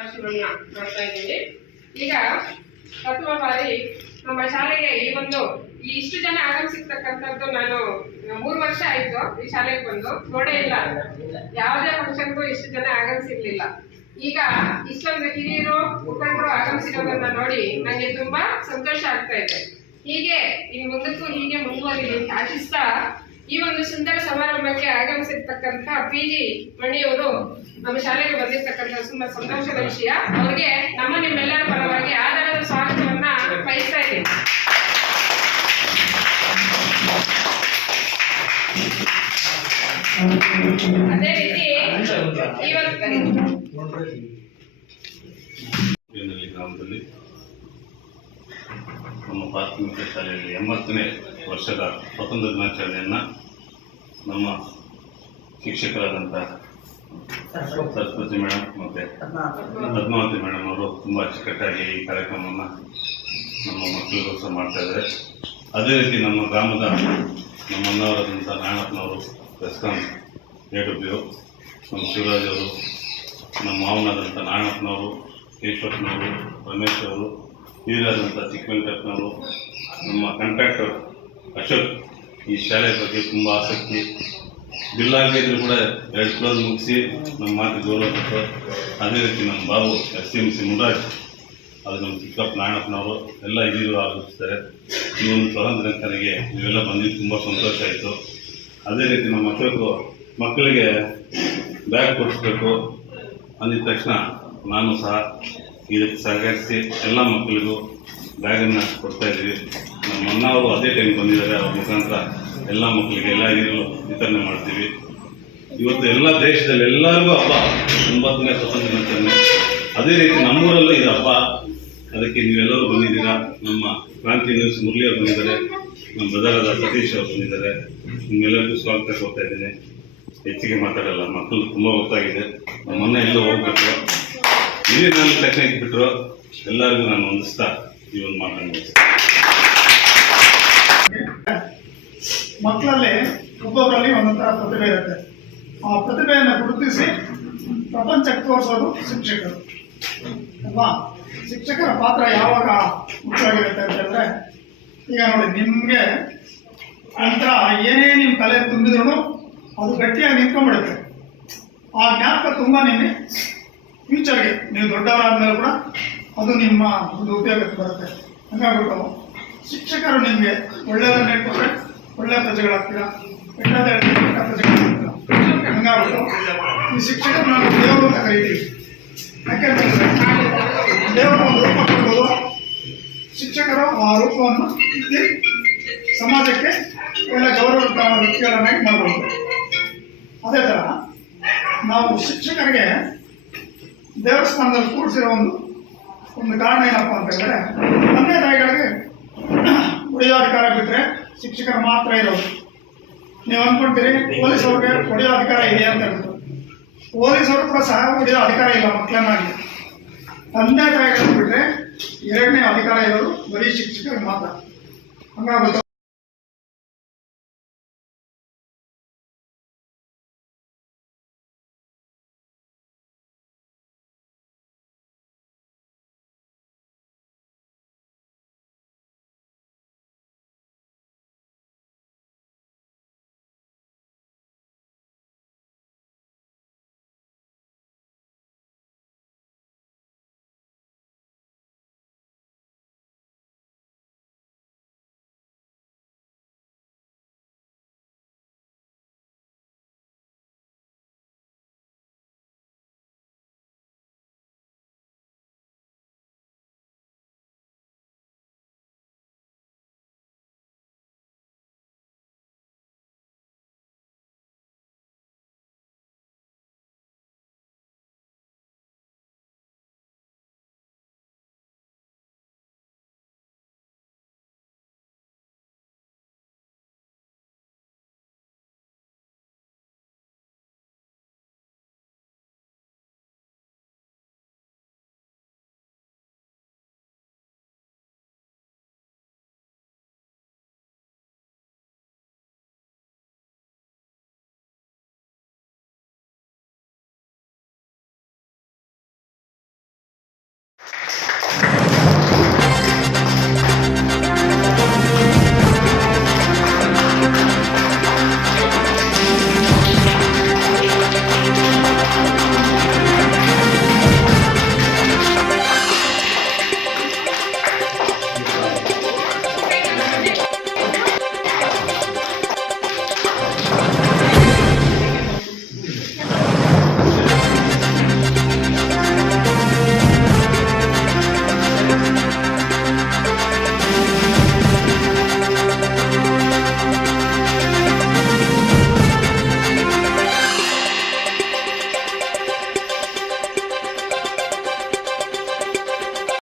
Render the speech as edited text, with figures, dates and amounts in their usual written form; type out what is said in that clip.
ಮಾಡ್ತಾ ಇದ್ದೀವಿ. ಈಗ ಪ್ರಥಮ ಬಾರಿ ನಮ್ಮ ಶಾಲೆಗೆ ಇಷ್ಟು ಜನ ಆಗಮಿಸಿರ್ತಕ್ಕಂಥದ್ದು ನಾನು 3 ವರ್ಷ ಆಯ್ತು ಈ ಶಾಲೆಗೆ ಬಂದು ನೋಡೇ ಇಲ್ಲ. ಯಾವುದೇ ಫಂಕ್ಷನ್ಗೂ ಇಷ್ಟು ಜನ ಆಗಮಿಸಿರ್ಲಿಲ್ಲ. ಈಗ ಇಷ್ಟೊಂದು ಹಿರಿಯರು ಮುಖಂಡರು ಆಗಮಿಸಿರೋದನ್ನ ನೋಡಿ ನನಗೆ ತುಂಬಾ ಸಂತೋಷ ಆಗ್ತಾ ಇದೆ. ಹೀಗೆ ಇನ್ನು ಮುಂದಕ್ಕೂ ಹೀಗೆ ಮುಂದುವರಿಲಿ ಆಶಿಸ್ತಾ ಈ ಒಂದು ಸುಂದರ ಸಮಾರಂಭಕ್ಕೆ ಆಗಮಿಸಿರ್ತಕ್ಕಂಥ PG ಮಣಿಯವರು ನಮ್ಮ ಶಾಲೆಗೆ ಬಂದಿರ್ತಕ್ಕಂಥ ತುಂಬಾ ಸಂತೋಷದ ವಿಷಯ. ಅವ್ರಿಗೆ ನಿಮ್ಮೆಲ್ಲರ ಪರವಾಗಿ ಆಧಾರದ ಸ್ವಾಗತವನ್ನ ಬಯಸ್ತಾ ಇದ್ದೀನಿ. ಅದೇ ರೀತಿ ಗ್ರಾಮದಲ್ಲಿ ನಮ್ಮ ಪ್ರಾಥಮಿಕ ಶಾಲೆಯಲ್ಲಿ 80ನೇ ವರ್ಷದ ಸ್ವಾತಂತ್ರ್ಯ ದಿನಾಚರಣೆಯನ್ನ ನಮ್ಮ ಶಿಕ್ಷಕರಾದಂಥ ಸರಸ್ವತಿ ಮೇಡಮ್ ಮತ್ತೆ ಪದ್ಮಾವತಿ ಮೇಡಮ್ ಅವರು ತುಂಬಾ ಅಚ್ಚುಕಟ್ಟಾಗಿ ಈ ಕಾರ್ಯಕ್ರಮವನ್ನು ನಮ್ಮ ಮಕ್ಕಳಿಗೋಸ್ಕರ ಮಾಡ್ತಾ ಇದ್ದಾರೆ. ಅದೇ ರೀತಿ ನಮ್ಮ ಗ್ರಾಮದ ನಮ್ಮ ಅಣ್ಣವರಾದಂಥ ನಾರಾಯಣಪ್ಪನವರು, ಬೆಸ್ಕಾಂ AW, ನಮ್ಮ ಶಿವರಾಜ್ ಅವರು, ನಮ್ಮ ಮಾವನಾದಂಥ ನಾರಾಯಣಪ್ಪನವರು, ಕೇಶವಪ್ಪನವರು, ರಮೇಶ್ ಅವರು, ಹಿರಿಯರಾದಂಥ ಚಿಕ್ಕವೆಂಕಟಪ್ಪನವರು, ನಮ್ಮ ಕಾಂಟ್ರಾಕ್ಟರ್ ಅಶೋಕ್ ಈ ಶಾಲೆ ಬಗ್ಗೆ ತುಂಬ ಆಸಕ್ತಿ, ಬಿಲ್ಲಾಗಿದ್ರು ಕೂಡ 2 ಕ್ಲೋಸ್ ಮುಗಿಸಿ ನಮ್ಮ ಮಾತಿಗೆ ಗೌರವ ಕೊಟ್ಟರು. ಅದೇ ರೀತಿ ನಮ್ಮ ಬಾಬು SMC ಮುರಾಜ್, ಅದು ನಮ್ಮ ಚಿಕ್ಕಪ್ಪ ನಾರಾಯಣಪ್ಪನವರು ಎಲ್ಲ ಹಿರಿಯರು ಆಗಮಿಸ್ತಾರೆ. ಈ ಒಂದು ಸ್ವಾತಂತ್ರ್ಯ ದಿನಾಚರಣೆಗೆ ನೀವೆಲ್ಲ ಬಂದಿದ್ದು ತುಂಬ ಸಂತೋಷ ಆಯಿತು. ಅದೇ ರೀತಿ ನಮ್ಮ ಮಕ್ಕಳಿಗೆ ಬ್ಯಾಗ್ ಕೊಡಿಸ್ಬೇಕು ಅಂದಿದ ತಕ್ಷಣ ನಾನು ಸಹ ಇದಕ್ಕೆ ಸಹಕರಿಸಿ ಎಲ್ಲ ಮಕ್ಕಳಿಗೂ ಬ್ಯಾಗನ್ನು ಕೊಡ್ತಾ ಇದ್ದೀವಿ. ನಮ್ಮ ಅಣ್ಣವರು ಅದೇ ಟೈಮ್ ಬಂದಿದ್ದಾರೆ, ಅವ್ರ ಮುಖಾಂತರ ಎಲ್ಲ ಮಕ್ಕಳಿಗೆ ಎಲ್ಲ ಹಿರಿಯರು ವಿತರಣೆ ಮಾಡ್ತೀವಿ. ಇವತ್ತು ಎಲ್ಲ ದೇಶದಲ್ಲಿ ಎಲ್ಲರಿಗೂ ಹಬ್ಬ 90ನೇ ಸ್ವಾತಂತ್ರ್ಯ ದಿನಾಚರಣೆ. ಅದೇ ರೀತಿ ನಮ್ಮೂರಲ್ಲೂ ಇದು ಹಬ್ಬ. ಅದಕ್ಕೆ ನೀವೆಲ್ಲರೂ ಬಂದಿದ್ದೀರಾ. ನಮ್ಮ ಕ್ರಾಂತಿ ನ್ಯೂಸ್ ಮುರಳಿ ಅವರು ಬಂದಿದ್ದಾರೆ, ನಮ್ಮ ಬ್ರದರಾದ ಸತೀಶ್ ಅವರು ಬಂದಿದ್ದಾರೆ. ನಿಮ್ಮೆಲ್ಲರಿಗೂ ಸ್ವಾಗತ ಕೊಡ್ತಾ ಇದ್ದೀನಿ. ಹೆಚ್ಚಿಗೆ ಮಾತಾಡಲ್ಲ, ಮಕ್ಕಳು ತುಂಬ ಗೊತ್ತಾಗಿದೆ. ನಮ್ಮನ್ನ ಎಲ್ಲೋ ಹೋಗ್ಬೇಕು, ಇಲ್ಲಿ ನಾನು ತಕ್ಷಣ ಇಟ್ಬಿಟ್ರು. ಎಲ್ಲರಿಗೂ ನಾನು ಹೊಂದಿಸ್ತಾ ಈ ಒಂದು ಮಾತನ್ನು ಮಕ್ಕಳಲ್ಲಿ ಒಬ್ಬೊಬ್ಬರಲ್ಲಿ ಒಂದೊಂಥರ ಪ್ರತಿಭೆ ಇರುತ್ತೆ. ಆ ಪ್ರತಿಭೆಯನ್ನು ಗುರುತಿಸಿ ಪ್ರಪಂಚಕ್ಕೆ ತೋರಿಸೋದು ಶಿಕ್ಷಕರು ಅಲ್ವಾ? ಶಿಕ್ಷಕರ ಪಾತ್ರ ಯಾವಾಗ ಮುಖ್ಯವಾಗಿರುತ್ತೆ ಅಂತ ಹೇಳಿದ್ರೆ, ಈಗ ನೋಡಿ, ನಿಮಗೆ ಒಂಥರ ಏನೇ ನಿಮ್ಮ ತಲೆ ತುಂಬಿದ್ರು ಅದು ಗಟ್ಟಿಯಾಗಿ ನಿಂತ್ಕೊಂಡ್ಬಿಡುತ್ತೆ. ಆ ಜ್ಞಾಪಕ ತುಂಬ ನಿಮಗೆ ಫ್ಯೂಚರ್ಗೆ ನೀವು ದೊಡ್ಡವರಾದ್ಮೇಲೆ ಕೂಡ ಅದು ನಿಮ್ಮ ಒಂದು ಉಪಯೋಗಕ್ಕೆ ಬರುತ್ತೆ. ಹಂಗಾಗ್ಬಿಟ್ಟು ಶಿಕ್ಷಕರು ನಿಮಗೆ ಒಳ್ಳೆಯದನ್ನು ಹೇಳ್ಕೊಟ್ರೆ ಒಳ್ಳೆಯ ಪ್ರಜೆಗಳಾಗ್ತೀರಾ, ಕೆಟ್ಟದ ಕೆಟ್ಟ ಪ್ರಜೆಗಳಾಗ್ತೀರಾ. ಹಂಗಾಗ್ಬಿಟ್ಟು ಈ ಶಿಕ್ಷಕರು ನಾವು ದೇವರು ಅಂತ ಕರಿತೀವಿ. ಯಾಕೆಂತಂದ್ರೆ ದೇವರು ಒಂದು ರೂಪ ಕೊಡ್ಬೋದು, ಶಿಕ್ಷಕರು ಆ ರೂಪವನ್ನು ಇಟ್ಟು ಸಮಾಜಕ್ಕೆ ಒಳ್ಳೆ ಗೌರವ ವ್ಯಕ್ತಿಗಳನ್ನಾಗಿ ಮಾಡಬಹುದು. ಅದೇ ಥರ ನಾವು ಶಿಕ್ಷಕರಿಗೆ ದೇವಸ್ಥಾನದಲ್ಲಿ ಕೂಡಿಸಿರೋ ಒಂದು ಕಾರಣ ಏನಪ್ಪ ಅಂತ ಹೇಳಿದ್ರೆ, ತಂದೆ ತಾಯಿಗಳಿಗೆ ಹೊಡೆಯೋ ಅಧಿಕಾರ ಬಿಟ್ಟರೆ ಶಿಕ್ಷಕರು ಮಾತ್ರ ಇರೋದು. ನೀವು ಅಂದ್ಕೊಳ್ತೀರಿ ಪೊಲೀಸವ್ರಿಗೆ ಹೊಡೆಯೋ ಅಧಿಕಾರ ಇದೆ ಅಂತ ಹೇಳ್ಬಿಟ್ಟು. ಪೊಲೀಸರು ಕೂಡ ಸಹ ಹೊಡೆಯೋ ಅಧಿಕಾರ ಇಲ್ಲ ಮಕ್ಕಳನ್ನಾಗಿ. ತಂದೆ ತಾಯಿಗಳಿಗೆ ಬಿಟ್ಟರೆ 2ನೇ ಅಧಿಕಾರ ಇರೋದು ಬರೀ ಶಿಕ್ಷಕರಿಗೆ ಮಾತ್ರ. ಹಂಗಾಗುತ್ತೆ